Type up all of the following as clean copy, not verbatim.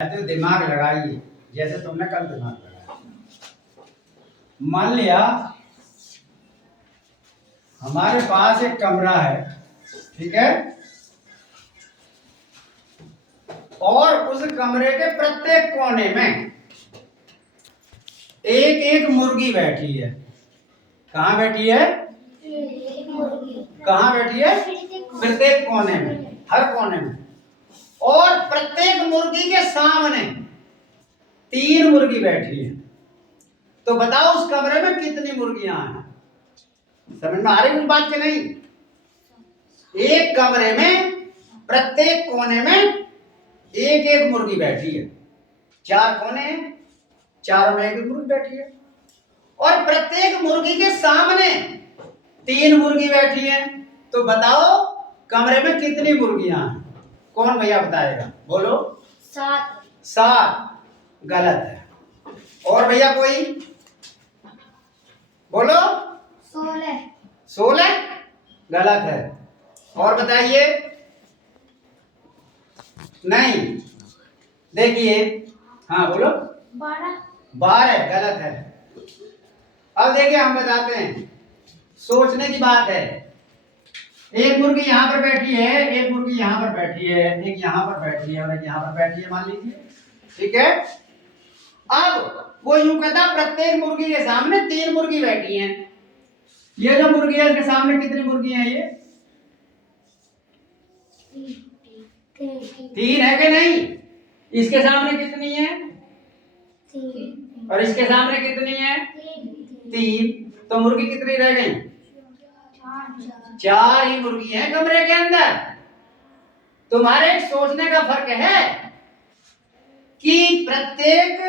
तो दिमाग लगाइए जैसे तुमने कल दिमाग लगाया। मान लिया हमारे पास एक कमरा है, ठीक है, और उस कमरे के प्रत्येक कोने में एक एक मुर्गी बैठी है। कहाँ बैठी है? कहाँ बैठी है? प्रत्येक कोने में, हर कोने में। और प्रत्येक मुर्गी के सामने 3 मुर्गी बैठी है। तो बताओ उस कमरे में कितनी मुर्गियां हैं? समझ में आ रही उस बात की नहीं? एक कमरे में प्रत्येक कोने में एक एक मुर्गी बैठी है। 4 कोने हैं, चारों में एक मुर्गी बैठी है। और प्रत्येक मुर्गी के सामने 3 मुर्गी बैठी है। तो बताओ कमरे में कितनी मुर्गियां हैं? कौन भैया बताएगा? बोलो। 7 गलत है। और भैया कोई बोलो। 16 गलत है। और बताइए। नहीं, देखिए, हाँ बोलो। 12 गलत है। अब देखिए हम बताते हैं, सोचने की बात है। एक मुर्गी यहाँ पर बैठी है, एक मुर्गी यहाँ पर बैठी है, एक यहाँ पर बैठी है और एक यहाँ पर बैठी है, मान लीजिए, ठीक है। अब वो यूं कहता प्रत्येक मुर्गी के सामने 3 मुर्गी बैठी हैं। ये जो मुर्गी है इसके सामने कितनी मुर्गी हैं? ये 3 है कि नहीं? इसके सामने कितनी है? 3। और इसके सामने कितनी है? 3। तो मुर्गी कितनी रह गई? 4 ही मुर्गी है कमरे के अंदर। तुम्हारे सोचने का फर्क है कि प्रत्येक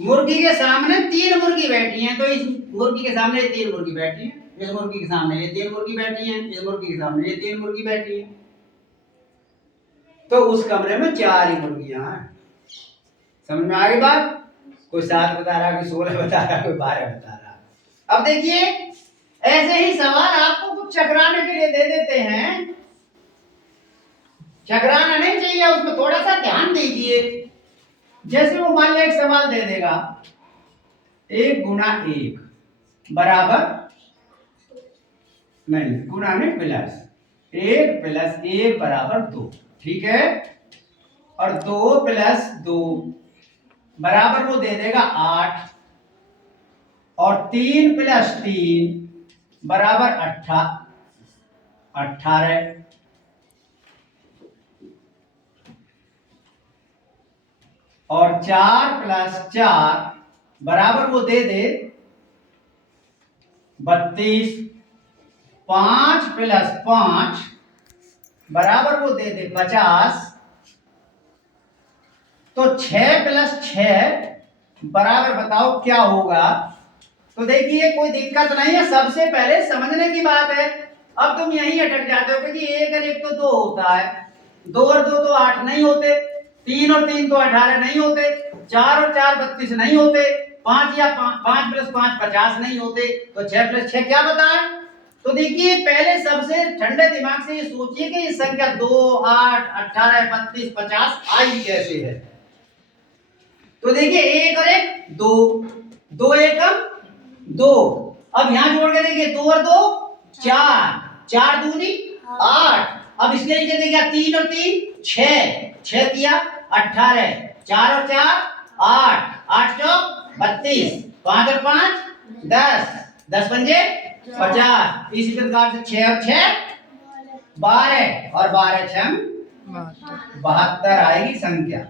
मुर्गी के सामने 3 मुर्गी बैठी हैं। तो इस मुर्गी के सामने ये 3 मुर्गी बैठी हैं, इस मुर्गी के सामने ये 3 मुर्गी बैठी हैं, इस मुर्गी के सामने ये 3 मुर्गी बैठी हैं। तो उस कमरे में 4 ही मुर्गियां हैं। समझ में आ गई बात? कोई 7 बता रहा, कोई 16 बता रहा, कोई 12 बता रहा। अब देखिए, ऐसे ही सवाल आपको कुछ चकराने के लिए दे देते हैं। चकराना नहीं चाहिए, उसमें थोड़ा सा ध्यान दीजिए। जैसे वो मान लिया एक सवाल दे देगा 1 गुना 1 बराबर, नहीं गुना नहीं प्लस 1 प्लस 1 बराबर 2, ठीक है। और 2 प्लस 2 बराबर वो दे देगा 8, और 3 प्लस 3 बराबर 18। और 4 प्लस 4 बराबर वो दे दे 32। 5 प्लस 5 बराबर वो दे दे 50। तो 6 प्लस 6 बराबर बताओ क्या होगा? तो देखिए कोई दिक्कत नहीं है, सबसे पहले समझने की बात है। अब तुम यहीं अटक जाते हो कि 1 और 1 तो 2 होता है, 2 और 2 तो 8 नहीं होते, 3 और 3 तो 18 नहीं होते, 4 और 4 32 नहीं होते, 5 या 5 प्लस 5 50 नहीं होते। तो 6 प्लस 6 क्या बताए? तो देखिए पहले सबसे ठंडे दिमाग से ये सोचिए कि ये संख्या 2, 8, 18, 32, 50 आई कैसे है। तो देखिए 1 और 1 2, 2 एकम 2। अब यहां जोड़ के देखिए 2 और 2 4, 4 दूनी 8। अब इसके नीचे देखिए 3 और 3 6, 6 किया 18, 4 और 4 8, 8 चौक 32, 5 और 5 10, 10 पंजे 50। इसी प्रकार से 6 और 6 12, और 12 छम 72 आएगी संख्या।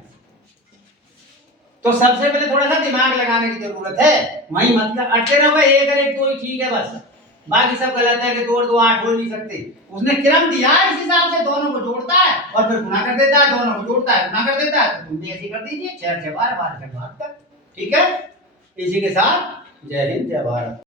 तो सबसे पहले थोड़ा सा दिमाग लगाने की जरूरत है, वहीं मत कर अटके रहो 1 और 1 2 ही ठीक है बस, बाकी सब गलत है कि 2 और 2 8 हो नहीं सकते। उसने क्रम दिया है, इस हिसाब से दोनों को जोड़ता है और फिर गुना कर देता है, दोनों को जोड़ता है गुना कर देता है। तो तुम भी ऐसे कर दीजिए 6 6 12 12 72, ठीक है। इसी के साथ जय हिंद जय भारत।